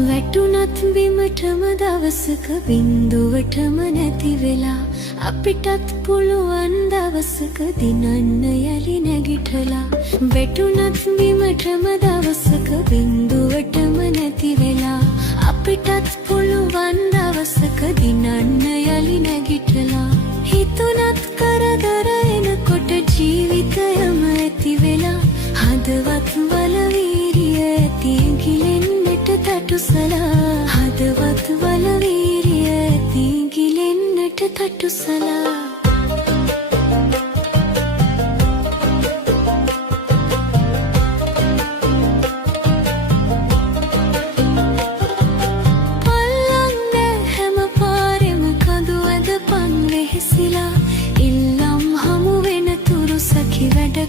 වැටුනත් බිමටම දවසක බින්දුවටම නැති වෙලා අපිටත් පුළුවන් දවසක දිනන්න යලි නැගිටලා වැටුනත් බිමටම දවසක බින්දුවටම නැති වෙලා අපිටත් පුළුවන් දවසක දිනන්න යලි නැගිටලා හිතුනත් කරදර එනකොට ජීවිතයම ඇති වෙලා හදවත් වල වීරිය ඇති ගිලෙන්නට තටුසලා හදවත් වල වීරිය ඇති ගිලෙන්නට තටුසලා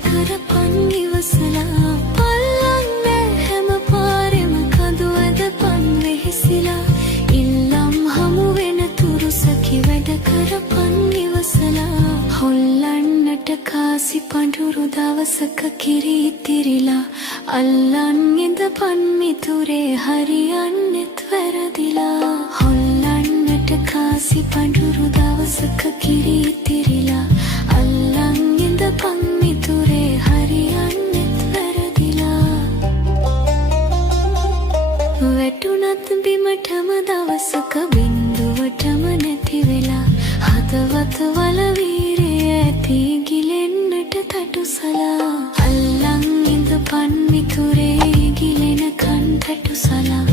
කරපන් ඉවසලා පල්ලන්න හැම පාරෙම කඳු ඇදපන් වෙහෙසිලා ඉල්ලම් හමු වෙන තුරු සැකි වැඩ කරපන් ඉවසලා හොල්ලන්නට කාසි පඳුරු දවසක කිරි ඉතිරිලා අල්ලන් ඉඳපන් මිතුරේ හරියන්නෙත් වැරදිලා හොල්ලන්නට කාසි පඳුරු දවසක කිරි ඉතිරිලා අල්ලන් ඉඳපන් මිතුරේ හරියන්නෙත් වැරදිලා වැටුනත් බිමටම දවසක බින්දුවටම නැති වෙලා හදවත වල වීරිය ඇති ගිලෙන්නට තටුසලා අල්ලන් ඉඳපන් මිතුරේ ගිලෙනකන් තටුසලා